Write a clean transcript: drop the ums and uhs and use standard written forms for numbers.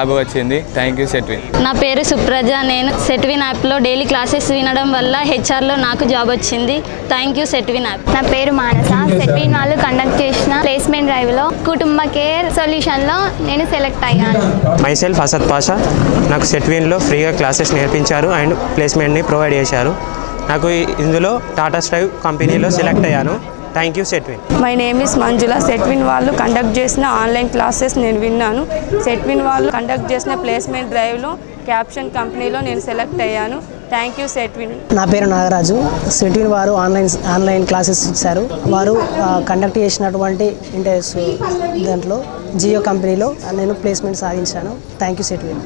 Job వచ్చింది. Thank you Setwin. నా పేరు సుప్రజ. నేను సెట్విన్ యాప్లో డైలీ క్లాసెస్ వినడం వల్ల హెచ్ఆర్లో నాకు జాబ్ వచ్చింది. Thank you Setwin app. నా పేరు మానస. సెట్విన్ వాళ్ళు కండక్ట్ చేసిన ప్లేస్మెంట్ డ్రైవ్లో కుటుంబ కేర్ సొల్యూషన్లో నేను సెలెక్ట్ అయ్యాను. మైసెల్ఫ్ అసద్ పాషా. నాకు సెట్విన్లో ఫ్రీగా క్లాసెస్ నేర్పించారు అండ్ ప్లేస్మెంట్ని ప్రొవైడ్ చేశారు. నాకు ఇందులో టాటా స్ట్రైవ్ కంపెనీలో సెలెక్ట్ అయ్యాను. Thank you Setwin. My name is Manjula. Setwin వాళ్ళు కండక్ట్ చేసిన ఆన్లైన్ క్లాసెస్ నేను విన్నాను. సెట్విన్ వాళ్ళు కండక్ట్ చేసిన ప్లేస్మెంట్ డ్రైవ్లో క్యాప్షన్ కంపెనీలో నేను సెలెక్ట్ అయ్యాను. Thank you Setwin. నా పేరు నాగరాజు. సెట్విన్ వారు ఆన్లైన్ క్లాసెస్ ఇచ్చారు. వారు కండక్ట్ చేసినటువంటి ఇంటర్వ్యూస్ దాంట్లో జియో కంపెనీలో నేను ప్లేస్మెంట్ సాధించాను. Thank you Setwin.